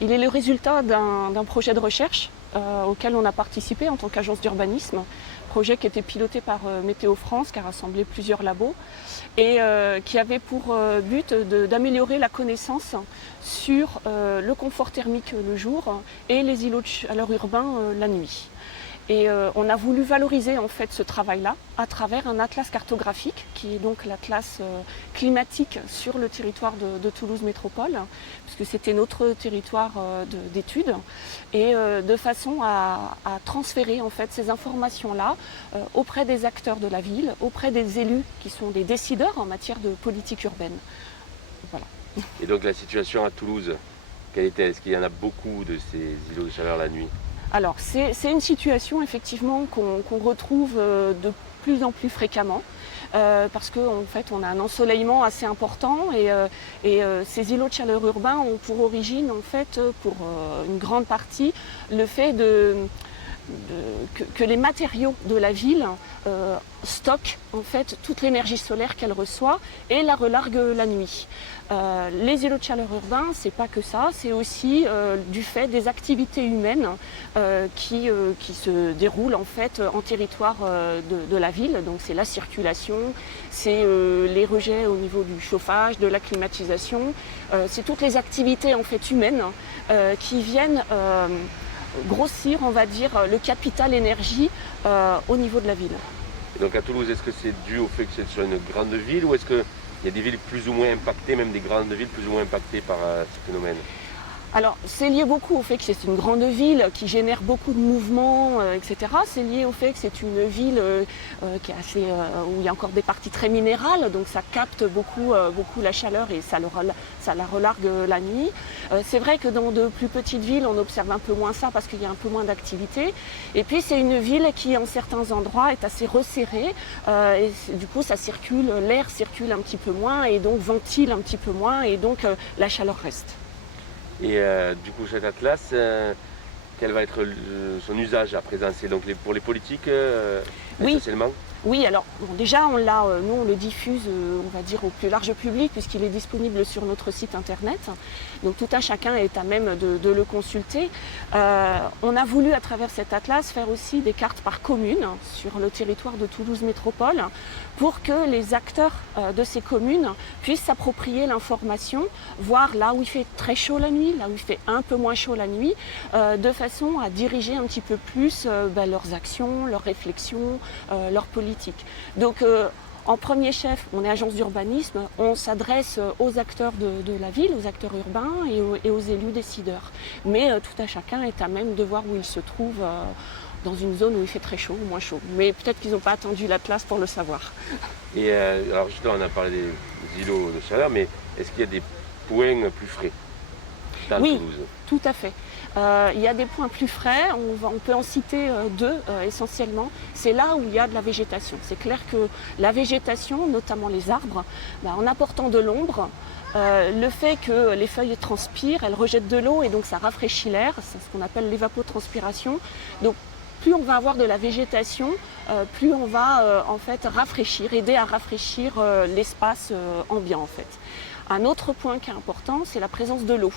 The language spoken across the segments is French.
Il est le résultat d'un projet de recherche auquel on a participé en tant qu'agence d'urbanisme, projet qui était piloté par Météo France, qui a rassemblé plusieurs labos et qui avait pour but d'améliorer la connaissance sur le confort thermique le jour et les îlots de chaleur urbains la nuit. Et on a voulu valoriser en fait ce travail-là à travers un atlas cartographique qui est donc l'atlas climatique sur le territoire de Toulouse Métropole, puisque c'était notre territoire d'études, et de façon à transférer en fait ces informations-là auprès des acteurs de la ville, auprès des élus qui sont des décideurs en matière de politique urbaine. Voilà. Et donc la situation à Toulouse, quelle était? Est-ce qu'il y en a beaucoup de ces îlots de chaleur la nuit? Alors c'est une situation effectivement qu'on retrouve de plus en plus fréquemment parce qu'en fait on a un ensoleillement assez important et ces îlots de chaleur urbains ont pour origine en fait pour une grande partie le fait que les matériaux de la ville stockent en fait toute l'énergie solaire qu'elle reçoit et la relarguent la nuit. Les îlots de chaleur urbains, c'est pas que ça, c'est aussi du fait des activités humaines qui se déroulent en fait en territoire de la ville. Donc c'est la circulation, c'est les rejets au niveau du chauffage, de la climatisation, c'est toutes les activités en fait humaines qui viennent grossir, on va dire, le capital énergie au niveau de la ville. Et donc à Toulouse, est-ce que c'est dû au fait que c'est sur une grande ville ou est-ce qu'il y a des villes plus ou moins impactées, même des grandes villes plus ou moins impactées par ce phénomène? Alors, c'est lié beaucoup au fait que c'est une grande ville qui génère beaucoup de mouvements, etc. C'est lié au fait que c'est une ville qui est assez, où il y a encore des parties très minérales, donc ça capte beaucoup la chaleur et ça la relargue la nuit. C'est vrai que dans de plus petites villes, on observe un peu moins ça parce qu'il y a un peu moins d'activité. Et puis, c'est une ville qui, en certains endroits, est assez resserrée. Et du coup, ça circule, l'air circule un petit peu moins et donc ventile un petit peu moins et donc la chaleur reste. Et du coup, cet atlas, quel va être son usage à présent? C'est donc pour les politiques Oui. essentiellement? Oui, alors bon, déjà nous on le diffuse, on va dire au plus large public puisqu'il est disponible sur notre site internet. Donc tout un chacun est à même de le consulter. On a voulu à travers cet atlas faire aussi des cartes par commune sur le territoire de Toulouse Métropole pour que les acteurs de ces communes puissent s'approprier l'information, voir là où il fait très chaud la nuit, là où il fait un peu moins chaud la nuit, de façon à diriger un petit peu plus leurs actions, leurs réflexions, leurs politiques. Donc en premier chef, on est agence d'urbanisme, on s'adresse aux acteurs de la ville, aux acteurs urbains et aux élus décideurs. Mais tout un chacun est à même de voir où il se trouve dans une zone où il fait très chaud ou moins chaud. Mais peut-être qu'ils n'ont pas attendu l'atlas pour le savoir. Et alors justement, on a parlé des îlots de chaleur, mais est-ce qu'il y a des points plus frais dans Oui, Toulouse? tout à fait. Il y a des points plus frais, on peut en citer deux essentiellement. C'est là où il y a de la végétation. C'est clair que la végétation, notamment les arbres, en apportant de l'ombre, le fait que les feuilles transpirent, elles rejettent de l'eau et donc ça rafraîchit l'air, c'est ce qu'on appelle l'évapotranspiration. Donc plus on va avoir de la végétation, plus on va en fait rafraîchir, aider à rafraîchir l'espace ambiant en fait. Un autre point qui est important, c'est la présence de l'eau.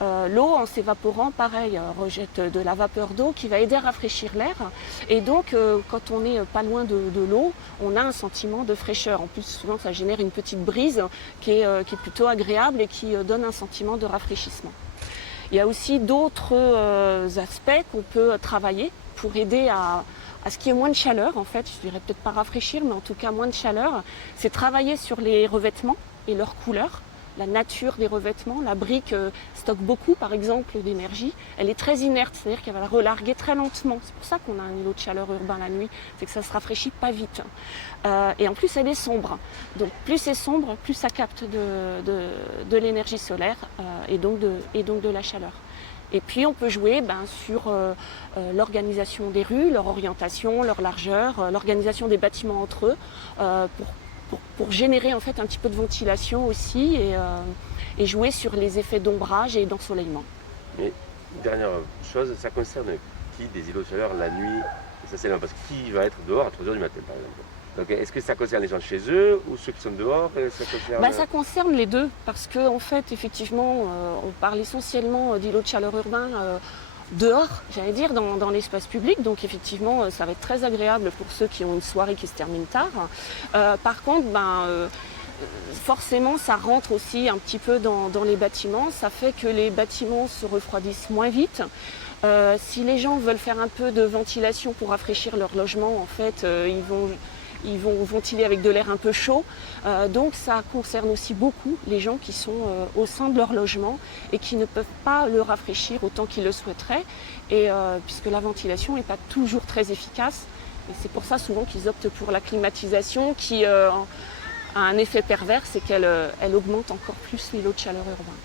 L'eau, en s'évaporant, pareil, rejette de la vapeur d'eau qui va aider à rafraîchir l'air. Et donc, quand on n'est pas loin de l'eau, on a un sentiment de fraîcheur. En plus, souvent, ça génère une petite brise qui est plutôt agréable et qui donne un sentiment de rafraîchissement. Il y a aussi d'autres aspects qu'on peut travailler pour aider à ce qu'il y ait moins de chaleur, en fait. Je dirais peut-être pas rafraîchir, mais en tout cas moins de chaleur. C'est travailler sur les revêtements et leurs couleurs, la nature des revêtements. La brique stocke beaucoup, par exemple, d'énergie. Elle est très inerte, c'est-à-dire qu'elle va la relarguer très lentement. C'est pour ça qu'on a un îlot de chaleur urbain la nuit, c'est que ça se rafraîchit pas vite. Et en plus, elle est sombre. Donc plus c'est sombre, plus ça capte de l'énergie solaire et donc de la chaleur. Et puis on peut jouer sur l'organisation des rues, leur orientation, leur largeur, l'organisation des bâtiments entre eux, pour générer en fait un petit peu de ventilation aussi et jouer sur les effets d'ombrage et d'ensoleillement. Mais dernière chose, ça concerne qui des îlots de chaleur la nuit essentiellement? Parce que qui va être dehors à 3 h du matin par exemple? Donc, est-ce que ça concerne les gens chez eux ou ceux qui sont dehors? Ça concerne... Bah, ça concerne les deux, parce que en fait, effectivement, on parle essentiellement d'îlots de chaleur urbains dehors, j'allais dire, dans l'espace public. Donc effectivement, ça va être très agréable pour ceux qui ont une soirée qui se termine tard. Par contre, forcément, ça rentre aussi un petit peu dans les bâtiments. Ça fait que les bâtiments se refroidissent moins vite. Si les gens veulent faire un peu de ventilation pour rafraîchir leur logement, en fait, ils vont ventiler avec de l'air un peu chaud. Donc ça concerne aussi beaucoup les gens qui sont au sein de leur logement et qui ne peuvent pas le rafraîchir autant qu'ils le souhaiteraient. Et puisque la ventilation n'est pas toujours très efficace. Et c'est pour ça souvent qu'ils optent pour la climatisation qui a un effet pervers, c'est qu'elle augmente encore plus l'îlot de chaleur urbain.